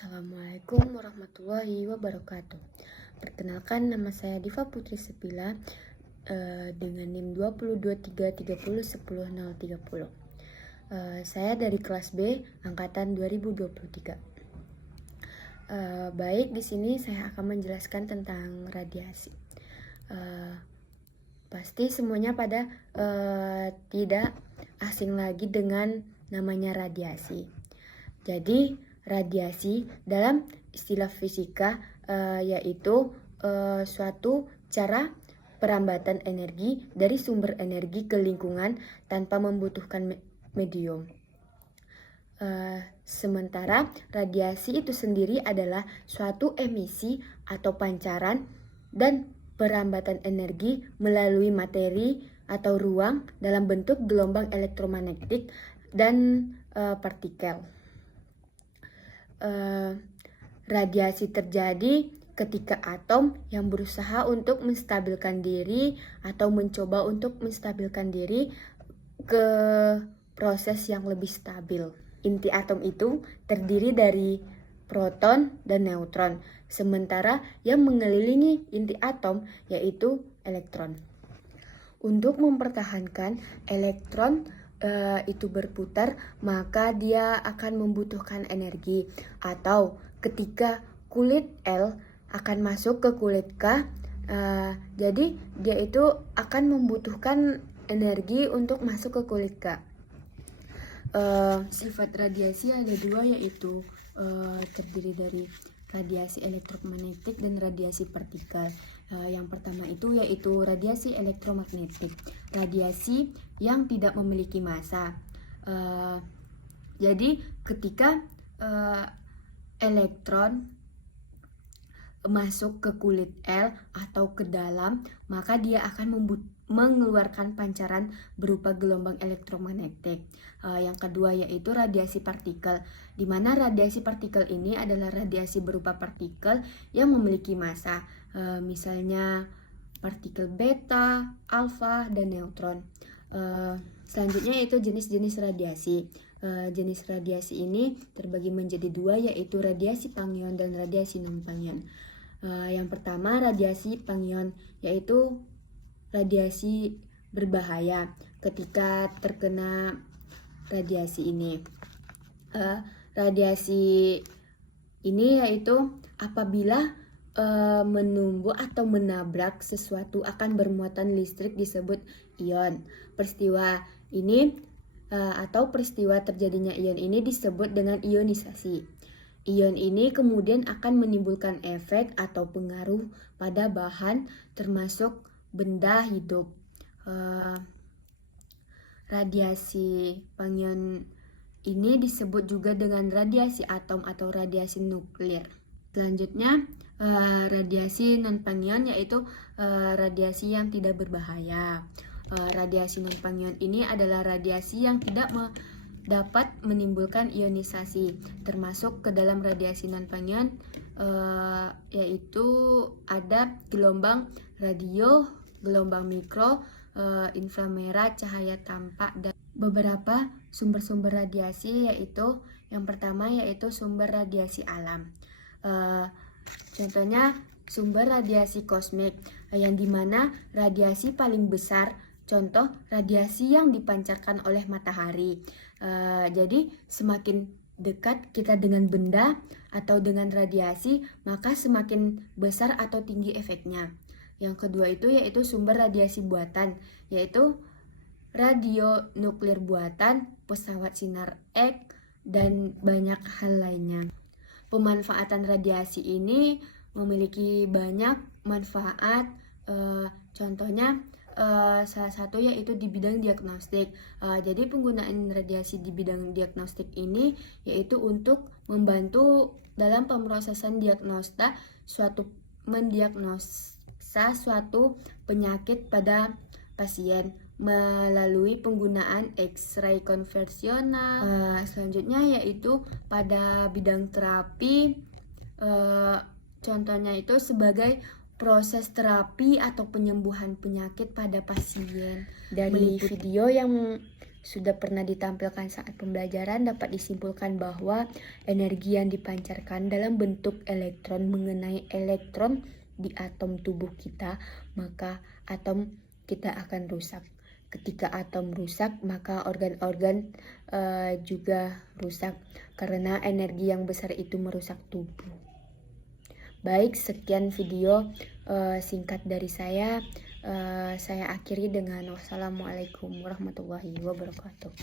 Assalamualaikum warahmatullahi wabarakatuh. Perkenalkan, nama saya Diva Putri Sepila dengan NIM 22330101030. Saya dari kelas B angkatan 2023. Baik, di sini saya akan menjelaskan tentang radiasi. Pasti semuanya pada tidak asing lagi dengan namanya radiasi. Jadi radiasi dalam istilah fisika yaitu suatu cara perambatan energi dari sumber energi ke lingkungan tanpa membutuhkan medium. Sementara radiasi itu sendiri adalah suatu emisi atau pancaran dan perambatan energi melalui materi atau ruang dalam bentuk gelombang elektromagnetik dan partikel. Radiasi terjadi ketika atom yang berusaha untuk menstabilkan diri atau mencoba untuk menstabilkan diri ke proses yang lebih stabil. Inti atom itu terdiri dari proton dan neutron, sementara yang mengelilingi inti atom yaitu elektron. Untuk mempertahankan elektron itu berputar, maka dia akan membutuhkan energi. Atau ketika kulit L akan masuk ke kulit K, jadi dia itu akan membutuhkan energi untuk masuk ke kulit K. Sifat radiasi ada dua, yaitu terdiri dari radiasi elektromagnetik dan radiasi partikel. Yang pertama itu yaitu radiasi elektromagnetik, radiasi yang tidak memiliki massa. Jadi ketika elektron masuk ke kulit L atau ke dalam, maka dia akan mengeluarkan pancaran berupa gelombang elektromagnetik. Yang kedua yaitu radiasi partikel, di mana radiasi partikel ini adalah radiasi berupa partikel yang memiliki massa, misalnya partikel beta, alfa, dan neutron. Selanjutnya yaitu jenis-jenis radiasi. Jenis radiasi ini terbagi menjadi dua, yaitu radiasi pangion dan radiasi non-pangion. Yang pertama radiasi pangion, yaitu radiasi berbahaya ketika terkena radiasi ini. Radiasi ini yaitu apabila menumbuh atau menabrak sesuatu akan bermuatan listrik disebut ion. Peristiwa ini atau peristiwa terjadinya ion ini disebut dengan ionisasi. Ion ini kemudian akan menimbulkan efek atau pengaruh pada bahan termasuk benda hidup. Radiasi pangion ini disebut juga dengan radiasi atom atau radiasi nuklir. Selanjutnya radiasi non-pangion yaitu radiasi yang tidak berbahaya. Radiasi non-pangion ini adalah radiasi yang tidak dapat menimbulkan ionisasi. Termasuk ke dalam radiasi non-pangion yaitu ada gelombang radio, gelombang mikro, inframerah, cahaya tampak, dan beberapa sumber-sumber radiasi, yaitu yang pertama yaitu sumber radiasi alam. Contohnya sumber radiasi kosmik, yang dimana radiasi paling besar, contoh radiasi yang dipancarkan oleh matahari. Jadi semakin dekat kita dengan benda atau dengan radiasi, maka semakin besar atau tinggi efeknya. Yang kedua itu yaitu sumber radiasi buatan, yaitu radio nuklir buatan, pesawat sinar X, dan banyak hal lainnya. Pemanfaatan radiasi ini memiliki banyak manfaat, contohnya salah satu yaitu di bidang diagnostik. Jadi penggunaan radiasi di bidang diagnostik ini yaitu untuk membantu dalam pemrosesan mendiagnosa suatu penyakit pada pasien melalui penggunaan X-ray konvensional. Selanjutnya yaitu pada bidang terapi, contohnya itu sebagai proses terapi atau penyembuhan penyakit pada pasien. Dari video yang sudah pernah ditampilkan saat pembelajaran, dapat disimpulkan bahwa energi yang dipancarkan dalam bentuk elektron mengenai elektron di atom tubuh kita, maka atom kita akan rusak. Ketika atom rusak, maka organ-organ juga rusak karena energi yang besar itu merusak tubuh. Baik, sekian video singkat dari saya. Saya akhiri dengan wassalamualaikum warahmatullahi wabarakatuh.